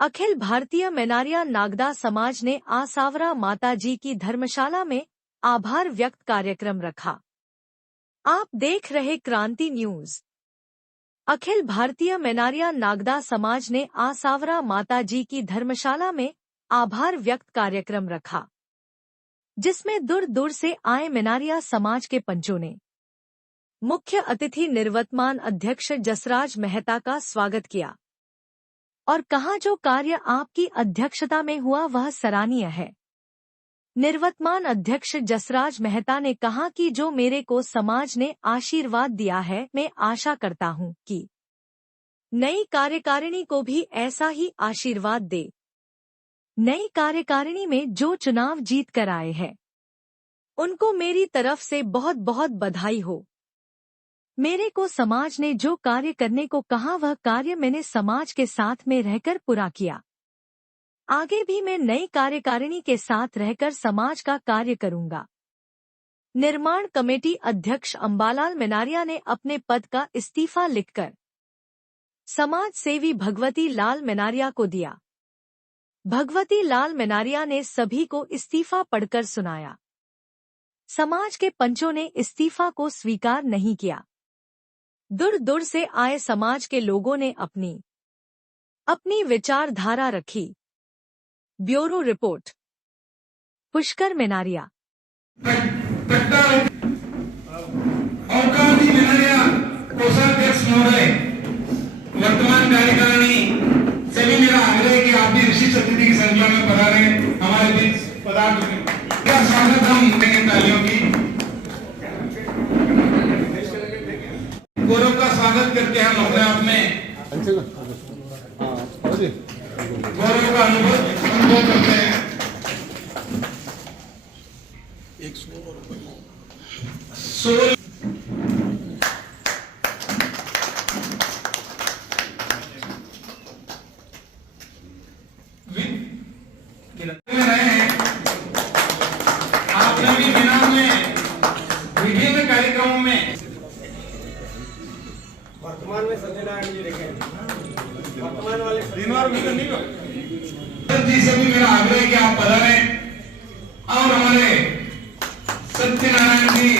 अखिल भारतीय मेनारिया नागदा समाज ने आसावरा माताजी की धर्मशाला में आभार व्यक्त कार्यक्रम रखा। आप देख रहे क्रांति न्यूज। अखिल भारतीय मेनारिया नागदा समाज ने आसावरा माताजी की धर्मशाला में आभार व्यक्त कार्यक्रम रखा, जिसमें दूर दूर से आए मेनारिया समाज के पंचों ने मुख्य अतिथि निर्वतमान अध्यक्ष जसराज मेहता का स्वागत किया और कहा, जो कार्य आपकी अध्यक्षता में हुआ वह सराहनीय है। निर्वतमान अध्यक्ष जसराज मेहता ने कहा कि जो मेरे को समाज ने आशीर्वाद दिया है, मैं आशा करता हूं कि नई कार्यकारिणी को भी ऐसा ही आशीर्वाद दे। नई कार्यकारिणी में जो चुनाव जीत कर आए हैं, उनको मेरी तरफ से बहुत बहुत बधाई हो। मेरे को समाज ने जो कार्य करने को कहा वह कार्य मैंने समाज के साथ में रहकर पूरा किया। आगे भी मैं नई कार्यकारिणी के साथ रहकर समाज का कार्य करूंगा। निर्माण कमेटी अध्यक्ष अंबालाल मेनारिया ने अपने पद का इस्तीफा लिखकर समाज सेवी भगवती लाल मेनारिया को दिया। भगवती लाल मेनारिया ने सभी को इस्तीफा पढ़कर सुनाया। समाज के पंचों ने इस्तीफा को स्वीकार नहीं किया। दूर दूर से आए समाज के लोगों ने अपनी विचारधारा रखी। Bureau report, Pushkar Menaria. कोषाध्यक्ष महोदय, वर्तमान कार्यकारिणी से भी मेरा आग्रह है कि आप भी विशिष्ट अतिथि की संख्या में पधारें, हमारे बीच पधार क्या स्वागत हम देंगे तालियों की। गौरव का स्वागत करके हम अपने आप में गौरव का अनुभव करते हैं। एक सोल आपने भी बिना में विभिन्न कार्यक्रमों में वर्तमान में सत्यनारायण जी देखे, वर्तमान वाले जी से भी मेरा आग्रह है कि आप पधारें और हमारे सत्यनारायण जी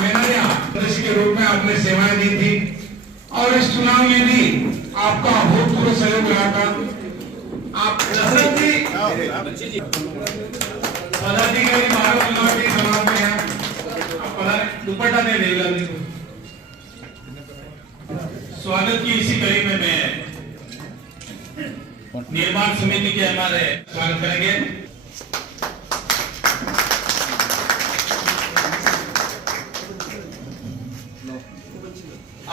मेनारिया सदस्य के रूप में आपने सेवाएं दी थी और इस चुनाव में भी आपका अभूतपूर्व सहयोग रहा था। आप दशरथ जी पदाधिकारी मानव मिलावटी समाज में हैं, आप पधारें। दुपट्टा दे देवलाल जी को। स्वागत की इसी कड़ी में मैं निर्माण समिति के हमारे स्वागत करेंगे।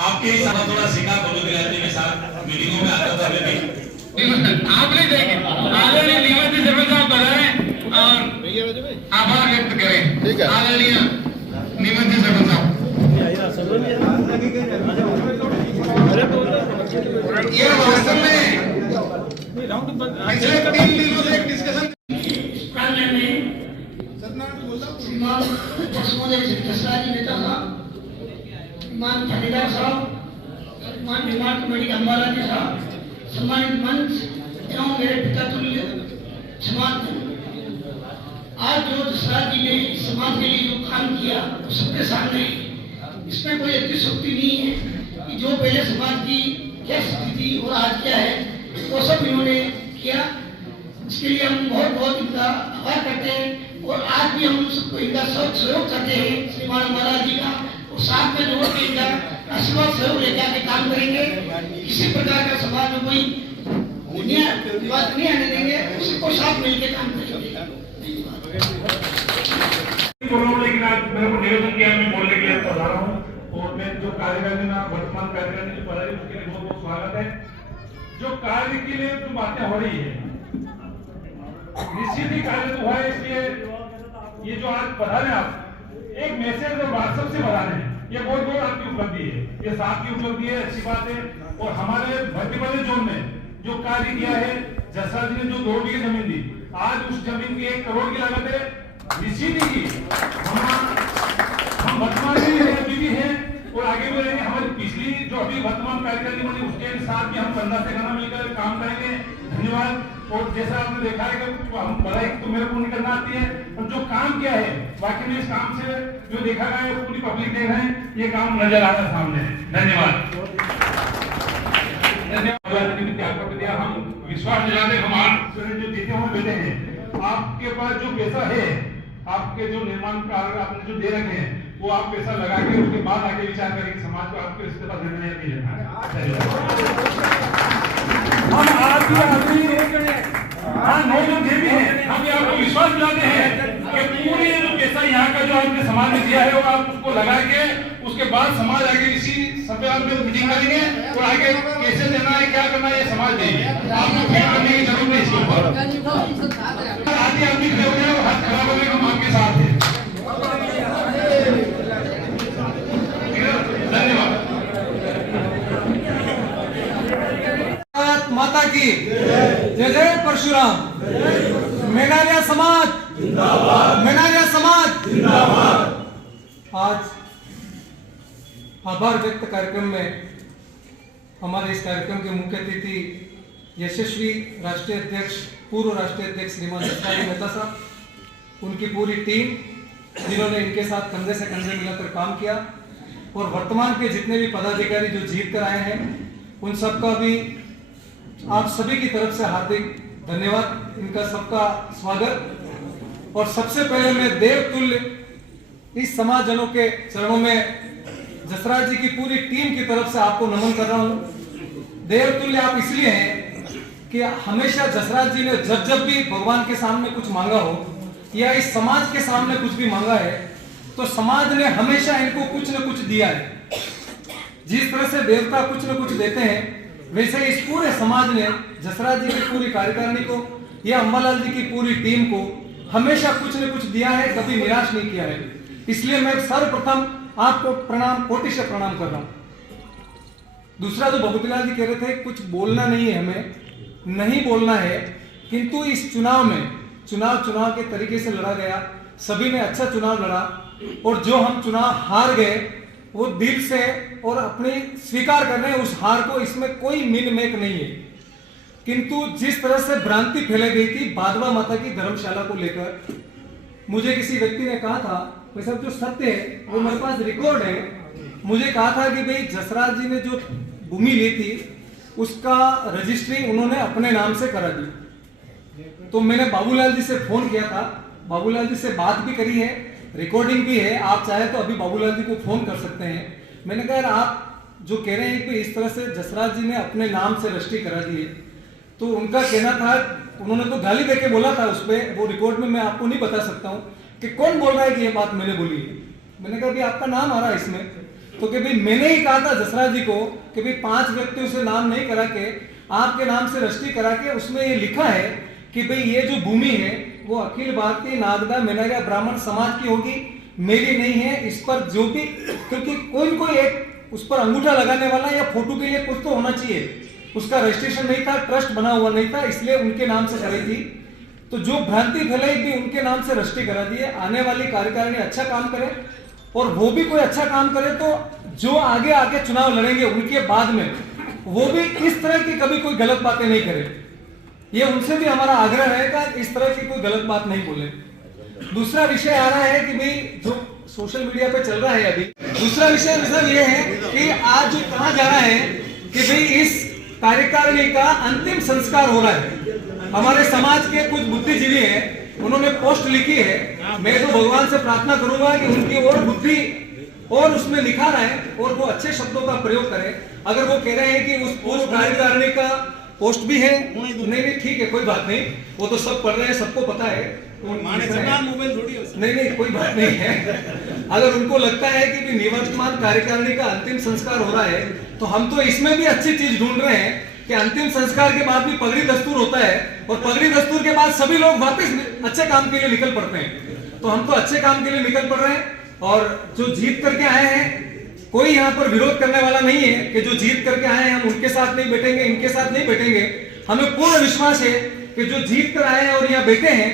आपके साथ थोड़ा सीखा गुजराती के साथ मीटिंगों में आता था आप नहीं देंगे। आदरणीय नियमित सरपंच साहब बधाएं और आभार व्यक्त करें। आदरणीय नियमित सरपंच साहब, ये वास्तव में पिछले 3 दिनों से एक डिस्कशन ठेकेदार साहब, निर्माण कमेटी अंबाला जी साहब, सम्मानित मंच एवं मेरे पिता तुल्य समाज, आज जो जसराज जी ने समाज के लिए जो काम किया सबके सामने, इसमें कोई अतिशयोक्ति नहीं है कि जो पहले समाज की क्या स्थिति और आज क्या है वो सब इन्होंने किया। इसके लिए हम बहुत बहुत इनका आभार करते हैं और आज भी हम सबको इनका सहयोग करते हैं श्रीमान महाराज जी का, और साथ में जोड़ के इनका आशीर्वाद सहयोग लेकर के काम करेंगे। किसी प्रकार का समाज में कोई बात नहीं आने देंगे, सबको साथ मिलकर काम करेंगे। लेकिन आज मेरे को निवेदन किया, मैं बोलने के लिए पढ़ा रहा हूँ और मैं जो कार्यकारिणी वर्तमान कार्यकारिणी जो पढ़ा रही उसके लिए बहुत बहुत स्वागत है। जो कार्य के लिए जो बातें हो रही है निश्चित ही कार्य तो हुआ है, इसलिए ये जो आज पढ़ा रहे आप एक मैसेज और व्हाट्सएप से बता रहे हैं, ये बहुत बहुत आपकी उपलब्धि है, ये साथ की उपलब्धि है, अच्छी बात है। और हमारे भट्टीपल्ली जोन में जो कार्य किया है, जसराज जी ने जो 2 बीघे जमीन दी, आज उस जमीन की 1 करोड़ की लागत है। निश्चित ही हम वर्तमान में भी हैं और आगे भी रहेंगे। हमारी पिछली जो अभी वर्तमान कार्यकारिणी बनी उसके साथ भी हम कंधा से कंधा मिलकर काम करेंगे। धन्यवाद। और जैसा आपने देखा है कि हम बड़ाई तो मेरे को नहीं करना आती है, और जो काम किया है वाकई में इस काम से जो देखा गया है पूरी पब्लिक देख रहे हैं, ये काम नजर आ रहा है सामने। धन्यवाद। हम विश्वास दिलाते हमारे जो देते हुए बेटे हैं, आपके पास जो पैसा है, आपके जो निर्माण कार्य आपने जो दे रखे हैं, वो आप पैसा लगा के उसके बाद आगे विचार करें कि समाज को आपके इसके बाद निर्णय नहीं लेना है। हम आज भी हम आपको विश्वास दिलाते हैं कि पूरे जो पैसा यहाँ का जो आपने समाज में दिया है वो आप उसको लगा के उसके बाद समाज आगे इसी सभ्यता में मीटिंग करेंगे और आगे कैसे देना है क्या करना है ये समाज देंगे। आपको फिर करने की जरूरत नहीं इसके ऊपर। आदि आदमी खड़े हो गए और हाथ खड़ा होने का हम आपके साथ हैं। धन्यवाद। माता की जय जय परशुराम। मेनारिया समाज जिंदाबाद, मेनारिया समाज जिंदाबाद। आज आभार व्यक्त कार्यक्रम में हमारे इस कार्यक्रम के मुख्य अतिथि यशस्वी राष्ट्रीय अध्यक्ष, पूर्व राष्ट्रीय अध्यक्ष श्रीमान जसराज मेहता साहब, उनकी पूरी टीम जिन्होंने इनके साथ कंधे से कंधे मिलाकर काम किया, और वर्तमान के जितने भी पदाधिकारी जो जीत कर आए हैं उन सबका भी आप सभी की तरफ से हार्दिक धन्यवाद, इनका सबका स्वागत। और सबसे पहले मैं देवतुल्य इस समाजजनों के चरणों में जसराज जी की पूरी टीम की तरफ से आपको नमन कर रहा हूं। देवतुल्य आप इसलिए हैं कि हमेशा जसराज जी ने जब जब भी भगवान के सामने कुछ मांगा हो या इस समाज के सामने कुछ भी मांगा है तो समाज ने हमेशा इनको कुछ न कुछ दिया है। जिस तरह से देवता कुछ न कुछ देते हैं, वैसे इस पूरे समाज ने जसराज जी की पूरी कार्यकारिणी को या अंबालाल जी की पूरी टीम को हमेशा कुछ न कुछ दिया है, कभी निराश नहीं किया है। इसलिए मैं सर्वप्रथम आपको प्रणाम, कोटि से प्रणाम कर रहा हूं। दूसरा जो भगवतीलाल जी कह रहे थे कुछ बोलना नहीं है, हमें नहीं बोलना है, किंतु इस चुनाव में चुनाव के तरीके से लड़ा गया, सभी ने अच्छा चुनाव लड़ा, और जो हम चुनाव हार गए वो दिल से और अपनी स्वीकार कर रहे हैं उस हार को, इसमें कोई मिल मेक नहीं है। किंतु जिस तरह से भ्रांति फैलाई गई थी बादवा माता की धर्मशाला को लेकर, मुझे किसी व्यक्ति ने कहा था, भाई साहब जो सत्य है वो मेरे पास रिकॉर्ड है, मुझे कहा था कि भाई जसराज जी ने जो भूमि ली थी उसका रजिस्ट्री उन्होंने अपने नाम से करा दी। तो मैंने बाबूलाल जी से फोन किया था, बाबूलाल जी से बात भी करी है, रिकॉर्डिंग भी है, आप चाहे तो अभी बाबूलाल जी को फोन कर सकते हैं। मैंने कहा यार आप जो कह रहे हैं कि इस तरह से जसराज जी ने अपने नाम से रजिस्ट्री करा दी है, तो उनका कहना था, उन्होंने तो गाली देके बोला था उस पर, वो रिकॉर्ड में मैं आपको नहीं बता सकता हूँ कि कौन बोल रहा है कि ये बात मैंने बोली है। मैंने कहा भाई आपका नाम आ रहा है इसमें, तो कि भाई मैंने ही कहा था जसराज जी को कि भाई 5 व्यक्तियों से नाम नहीं करा के आपके नाम से रजिस्ट्री करा के उसमें ये लिखा है कि भाई ये जो भूमि है वो अखिल भारतीय नागदा मेनारिया ब्राह्मण समाज की होगी, मेरी नहीं है। इस पर जो भी, क्योंकि कोई एक उस पर अंगूठा लगाने वाला या फोटो के लिए कुछ तो होना चाहिए, उसका रजिस्ट्रेशन नहीं था, ट्रस्ट बना हुआ नहीं था, इसलिए उनके नाम से कराई थी। तो जो भ्रांति फैलाई थी उनके नाम से रजिस्ट्री करा दी है। आने वाली कार्यकारिणी अच्छा काम करे, और वो भी कोई अच्छा काम करे तो जो आगे चुनाव लड़ेंगे उनके बाद में वो भी इस तरह की कभी कोई गलत बातें नहीं करे। ये उनसे भी हमारा आग्रह रहेगा, इस तरह की कोई गलत बात नहीं बोले। दूसरा विषय आ रहा है कि भाई जो सोशल मीडिया पे चल रहा है अभी, दूसरा विषय मतलब ये है कि आज जो कहा जा रहा है कि भाई इस कार्यकारिणी का अंतिम संस्कार हो रहा है। हमारे समाज के कुछ बुद्धिजीवी हैं, उन्होंने पोस्ट लिखी है, मैं तो भगवान से प्रार्थना करूंगा कि उनकी और बुद्धि और उसमें निखार आए और वो अच्छे शब्दों का प्रयोग करें। अगर वो कह रहे हैं कि उस पोस्ट कार्यकारिणी का पोस्ट भी है, नहीं ठीक है, कोई बात नहीं, वो तो सब पढ़ रहे हैं, सबको पता है, नहीं कोई बात नहीं है। अगर उनको लगता है कि निवर्तमान कार्यकारिणी का अंतिम संस्कार हो रहा है, तो हम तो इसमें भी अच्छी चीज ढूंढ रहे हैं कि अंतिम संस्कार के बाद भी पगड़ी दस्तूर होता है, और पगड़ी दस्तूर के बाद सभी लोग वापस अच्छे काम के लिए निकल पड़ते हैं। तो हम तो अच्छे काम के लिए निकल पड़ रहे हैं, और जो जीत करके आए हैं कोई यहाँ पर विरोध करने वाला नहीं है कि जो जीत करके आए हैं हम उनके साथ नहीं बैठेंगे, इनके साथ नहीं बैठेंगे। हमें पूर्ण विश्वास है कि जो जीत कर आए हैं और यहाँ बैठे हैं,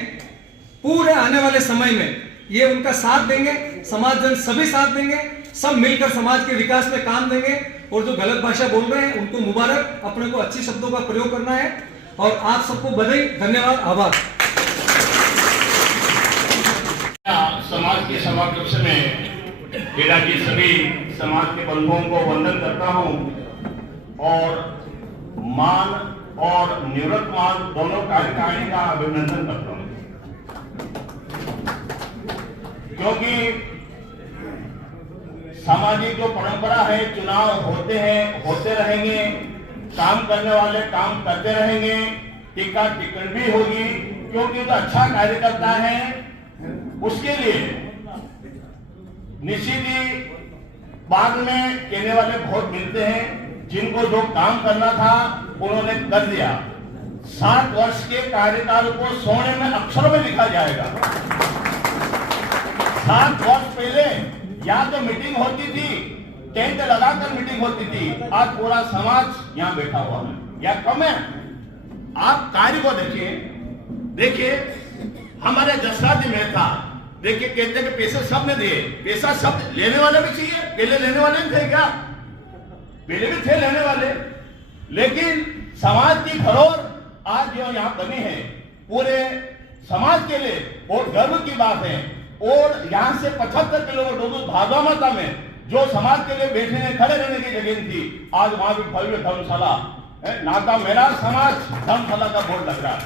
पूरे आने वाले समय में ये उनका साथ देंगे, समाज जन सभी साथ देंगे, सब मिलकर समाज के विकास में काम देंगे। और जो गलत भाषा बोल रहे हैं उनको मुबारक, अपने को अच्छे शब्दों का प्रयोग करना है। और आप सबको बधाई, धन्यवाद, आभार। समाज के सभा कक्ष में खेड़ा की सभी समाज के बंधुओं को वंदन करता हूं और मान और निवृत्त मान दोनों कार्यकारिणी का अभिनंदन करता हूं, क्योंकि सामाजिक जो परंपरा है, चुनाव होते हैं, होते रहेंगे, काम करने वाले काम करते रहेंगे, टीका टिप्पणी भी होगी, क्योंकि जो अच्छा कार्य करता है उसके लिए निश्चित ही बाद में कहने वाले बहुत मिलते हैं। जिनको जो काम करना था उन्होंने कर दिया। 7 वर्ष के कार्यकाल को सोने में अक्षरों में लिखा जाएगा। 7 वर्ष पहले या तो मीटिंग होती थी, टेंट लगाकर मीटिंग होती थी, आज पूरा समाज यहां बैठा हुआ है या कम है। आप कार्य को देखिए हमारे जसराज मेहता देखिए, कहते हैं कि पैसे सब ने दिए, पैसा सब लेने वाले भी चाहिए। पहले लेने वाले भी थे क्या? पहले भी थे लेने वाले, लेकिन समाज की धरोहर आज जो यहाँ बनी है पूरे समाज के लिए और गर्व की बात है। और यहाँ से 75 किलोमीटर दूर भादवा माता में जो समाज के लिए बैठने खड़े रहने की जगह थी, आज वहां भी भव्य धर्मशाला, नाका मेरा समाज धर्मशाला का बोर्ड लग रहा है।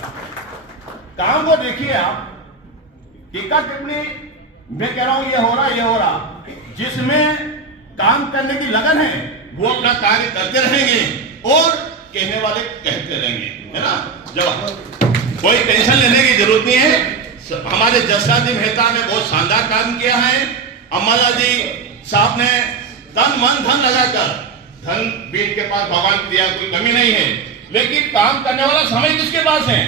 काम को देखिए आप, टीका टिप्पणी मैं कह रहा हूं ये हो रहा, जिसमें काम करने की लगन है वो अपना कार्य करते रहेंगे और कहने वाले कहते रहेंगे, है ना। जब कोई टेंशन लेने की जरूरत नहीं है। हमारे जसराज जी मेहता ने बहुत शानदार काम किया है। अम्बालाल जी साहब ने तन मन धन लगाकर, धन भी इनके पास भगवान दिया, कोई कमी नहीं है, लेकिन काम करने वाला समय किसके पास है?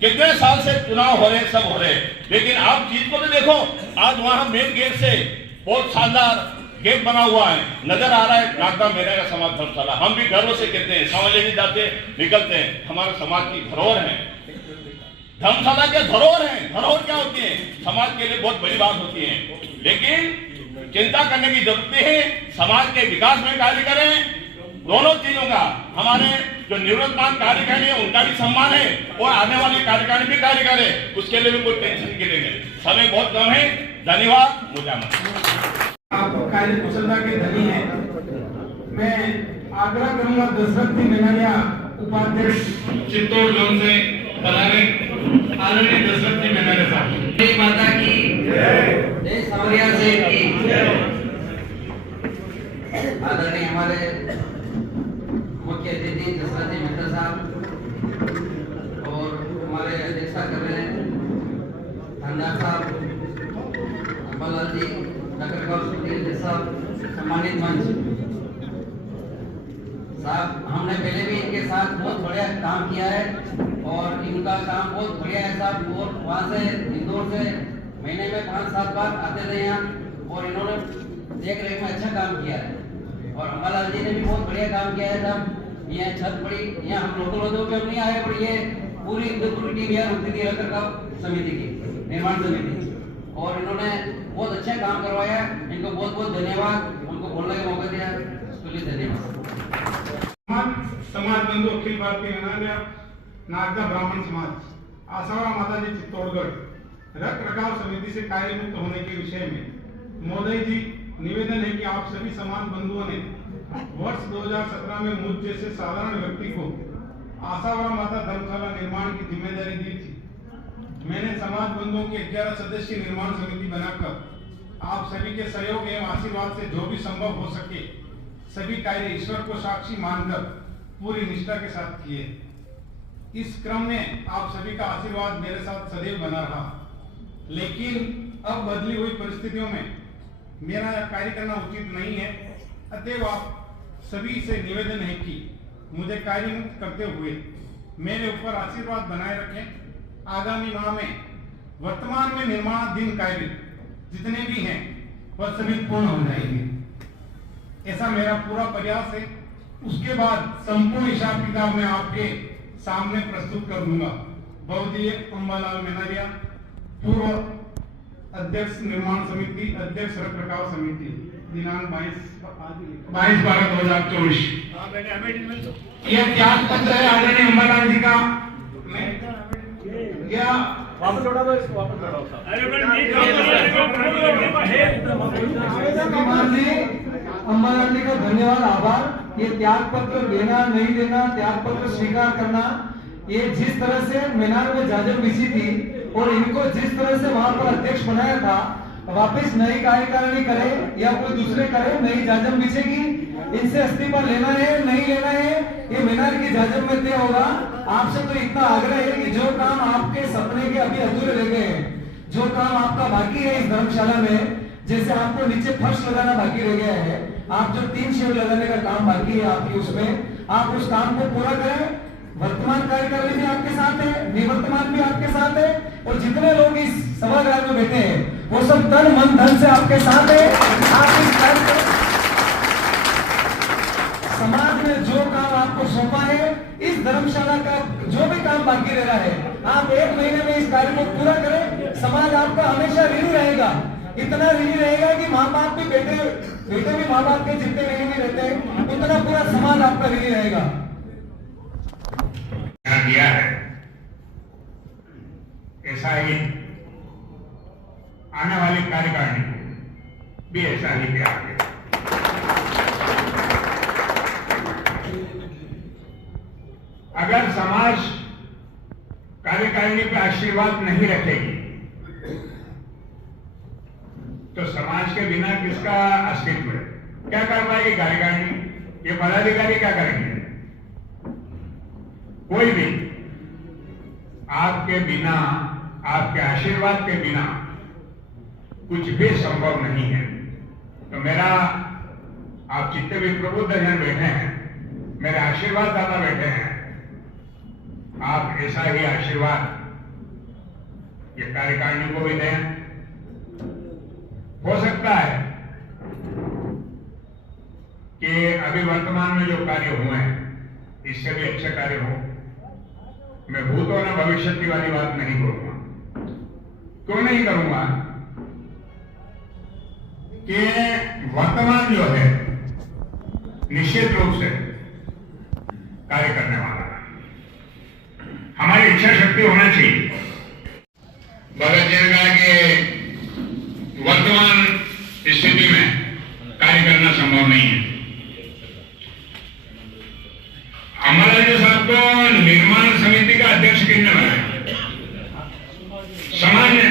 कितने साल से चुनाव हो रहे, सब हो रहे, लेकिन आप चीज को तो देखो। आज वहां मेन गेट से बहुत शानदार गेट बना हुआ है, नजर आ रहा है नागदा मेरा का समाज धर्मशाला। हम भी गर्व से कहते हैं, समझ लेके जाते निकलते हैं, हमारे समाज की धरोहर है। धर्मशाला के धरोहर है। धरोहर क्या होती है? समाज के लिए बहुत बड़ी बात होती है, लेकिन चिंता करने की जरूरत है। समाज के विकास में कार्य करें, दोनों चीजों का। हमारे जो निवृत्तमान कार्यकारिणी है उनका भी सम्मान है और आने वाले कार्यकारिणी भी कार्य करें, उसके लिए भी कोई टेंशन नहीं लेंगे। समय बहुत कम है। धन्यवाद। मुझे आप कार्य कुशलता के धनी हैं। मैं आग्रह करूंगा दशरथ जी मेनारिया उपाध्यक्ष चित्तौड़ जोन से पधारे आदरणीय दशरथ जी मेनारिया साहब। जय माता की जय, सावरिया सेठ की आदरणीय हमारे मुख्य अतिथि दशरथ जी मेहता साहब और हमारे अध्यक्षता कर रहे हैं थानेदार साहब अम्बालाल जी, डॉक्टर गौरव साहब, सम्मानित मंच साहब। हमने पहले भी इनके साथ बहुत बढ़िया काम किया है और इनका काम बहुत बढ़िया है साहब। और वहाँ से इंदौर से महीने में 5-7 बार आते थे यहाँ और इन्होंने देख रेख में अच्छा काम किया है। और अम्बालाल जी ने भी बहुत बढ़िया काम किया है साहब। ये छत पड़ी, यहाँ हम लोकल होते हुए हम नहीं आए, पर ये पूरी इंदौर की टीम यहाँ रुकती थी रखरखाव समिति की, निर्माण समिति, और इन्होंने बहुत अच्छा काम करवाया। इनको बहुत बहुत धन्यवाद। उनको बोलने का मौका दिया, उसके लिए धन्यवाद। समाज बंधु अखिल भारतीय मेनारिया नागदा ब्राह्मण समाज आसावरा माता जी चित्तौड़गढ़ रखरखाव समिति से कार्य मुक्त होने के विषय में मोदी जी निवेदन है कि आप सभी समाज बंधुओं ने वर्ष 2017 में मुझ जैसे साधारण व्यक्ति को आसावरा माता धर्मशाला निर्माण की जिम्मेदारी दी थी। मैंने समाज बंधुओं के 11 सदस्यीय निर्माण समिति बनाकर आप सभी के सहयोग एवं आशीर्वाद से जो भी संभव हो सके सभी कार्य ईश्वर को साक्षी मानकर पूरी निष्ठा के साथ किए। इस क्रम में आप सभी का आशीर्वाद मेरे साथ सदैव बना रहा, लेकिन अब बदली हुई परिस्थितियों में मेरा कार्य करना उचित नहीं है। अतएव आप सभी से निवेदन है कि मुझे कार्य मुक्त करते हुए मेरे ऊपर आशीर्वाद बनाए रखें। आगामी माह में वर्तमान में निर्माणाधीन कार्य जितने भी हैं वह सभी पूर्ण हो जाएंगे, ऐसा मेरा पूरा प्रयास है। उसके बाद संपूर्ण हिसाब किताब मैं आपके सामने प्रस्तुत कर दूंगा। बहुदीय अम्बालाल मेनारिया, पूर्व अध्यक्ष निर्माण समिति, अध्यक्ष रख रखाव समिति, दिनांक 22/12/2024। यह त्याग पत्र है आदरणीय अंबालाल जी का। क्या वापस लौटा दो इसको, वापस लौटाओ। अंबालाल जी का धन्यवाद, आभार। ये त्याग पत्र देना नहीं देना, त्याग पत्र स्वीकार करना, ये जिस तरह से मीनार में जाजम बिछी थी और इनको जिस तरह से वहां पर अध्यक्ष बनाया था, वापस नई कार्यकारिणी करे या कोई दूसरे करे, नई जाजम बिछेगी। इनसे इस्तीफा लेना है नहीं लेना है, ये मीनार की जाजम में तय होगा। आपसे तो इतना आग्रह है कि जो काम आपके सपने के अभी अधूरे रह गए हैं, जो काम आपका बाकी है इस धर्मशाला में, जैसे आपको नीचे फर्श लगाना बाकी रह गया है, आप जो 3 शेड लगाने का काम बाकी है आपकी, उसमें आप उस काम को पूरा करें। वर्तमान कार्यकारिणी भी आपके साथ है, निवर्तमान भी आपके साथ है, और जितने लोग इस सभागार में बैठे हैं वो सब तन मन धन से आपके साथ है। आप इस कार्य समाज में जो काम आपको सौंपा है, इस धर्मशाला का जो भी काम बाकी रह रहा है, आप 1 महीने में इस कार्य को पूरा करें। समाज आपका हमेशा ऋणी रहेगा, इतना ऋणी रहेगा कि माँ बाप भी बेटे भी माँ बाप के जितने ऋणी रहते हैं, उतना पूरा समाज आपका ऋणी रहेगा। दिया है ऐसा ही आने वाली कार्यकारिणी भी ऐसा ही प्यार है। अगर समाज कार्यकारिणी पे आशीर्वाद नहीं रखेगी तो समाज के बिना किसका अस्तित्व है? क्या कर पाएगी कार्यकारिणी? ये पदाधिकारी क्या करेंगे? कोई भी आपके बिना, आपके आशीर्वाद के बिना कुछ भी संभव नहीं है। तो मेरा, आप जितने भी प्रबुद्ध जन बैठे हैं, मेरे आशीर्वाद दाता बैठे हैं, आप ऐसा ही आशीर्वाद ये कार्यकारिणी को भी दें। हो सकता है कि अभी वर्तमान में जो कार्य हुए हैं इससे भी अच्छे कार्य हो। मैं भूत और भविष्य की वाली बात नहीं करूंगा। क्यों नहीं करूंगा? कि वर्तमान जो है निश्चित रूप से कार्य करने वाला है। हमारी इच्छा शक्ति होना चाहिए। भगत जी ने कहा कि वर्तमान स्थिति में कार्य करना संभव नहीं है। अंबालाल जी साहब को निर्माण समिति का अध्यक्ष किसने बनाया? समाज ने।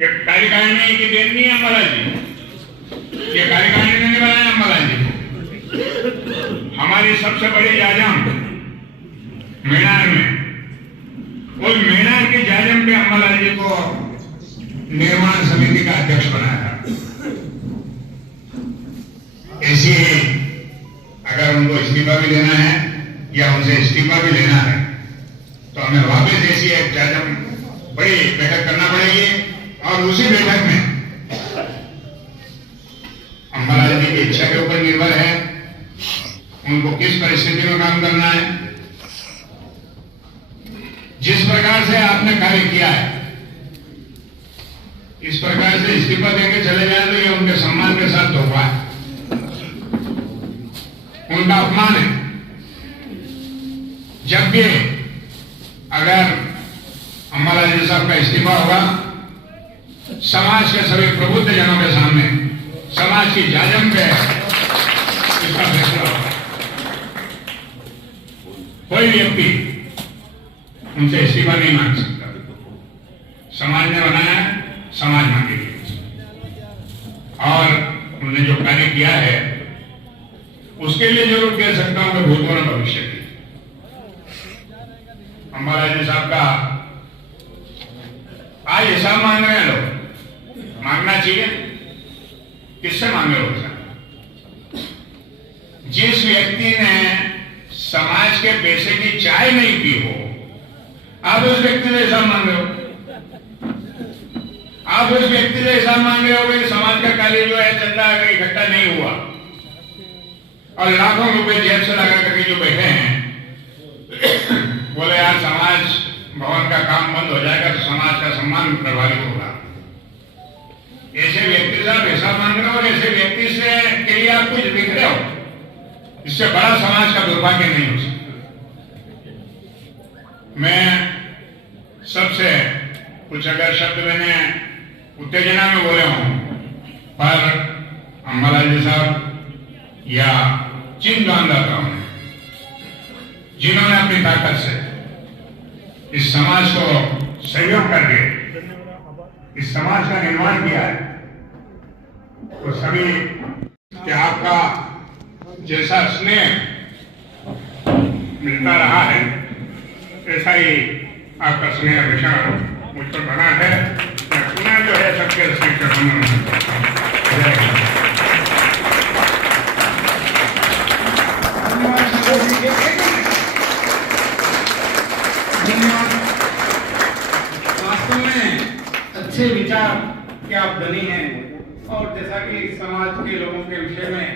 ये कार्यकारिणी की देन नहीं है अंबालाल जी, ये कार्यकारिणी ने नहीं बनाया अंबालाल जी को। हमारी सबसे बड़ी जाजम मीनार में, उस मीनार की जाजम पे अंबालाल जी को निर्माण समिति का अध्यक्ष बनाया था। ऐसी ही अगर उनको इस्तीफा भी देना है या उनसे इस्तीफा भी लेना है तो हमें वापस ऐसी एक जाजम बड़ी बैठक करना पड़ेगी, और उसी बैठक में अंबालाल जी की इच्छा के ऊपर निर्भर है उनको किस परिस्थिति में काम करना है। जिस प्रकार से आपने कार्य किया है, इस प्रकार से इस्तीफा देके चले जाए तो ये उनके सम्मान के साथ धोखा है, उनका अपमान है। जब भी अगर अंबालाल जी साहब का इस्तीफा होगा, समाज के सभी प्रबुद्ध जनों के सामने, समाज की जाजम पे इसका फैसला होगा। कोई व्यक्ति उनसे इस्तीफा नहीं मांग सकता। समाज ने बनाया, समाज मांगेगी। और उन्होंने जो कार्य किया है उसके लिए जरूर कह सकता हूं कि भूत और भविष्य की। अंबालाल जी साहब का आज हिसाब मांग रहे हैं लोग, मांगना चाहिए। किससे मांगे लोग? जिस व्यक्ति ने समाज के पैसे की चाय नहीं पी हो, आप उस व्यक्ति से हिसाब मांग रहे हो। आप उस व्यक्ति से हिसाब मांग रहे हो कि समाज का कार्य जो है चंदा अगर इकट्ठा नहीं हुआ और लाखों रुपए जेब से लगा करके जो बैठे हैं, बोले यार समाज भवन का काम बंद हो जाएगा तो समाज का सम्मान प्रभावित होगा। ऐसे व्यक्ति से आप ऐसा मान रहे हो और ऐसे व्यक्ति से के लिए आप कुछ लिख रहे हो, इससे बड़ा समाज का दुर्भाग्य नहीं हो सकता। मैं सबसे कुछ अगर शब्द मैंने उत्तेजना में बोले हूं, पर अम्बालाल जी साहब या जिन दानदाताओं ने, जिन्होंने अपनी ताकत से इस समाज को सहयोग करके इस समाज का निर्माण किया है, तो सभी कि आपका जैसा स्नेह मिलता रहा है, ऐसा ही आपका स्नेह हमेशा मुझ पर बना है। मैं पुनः जो है सबके रिस्पेक्ट करता हूँ। वास्तव में अच्छे विचार के आप धनी हैं, और जैसा कि समाज के लोगों के विषय में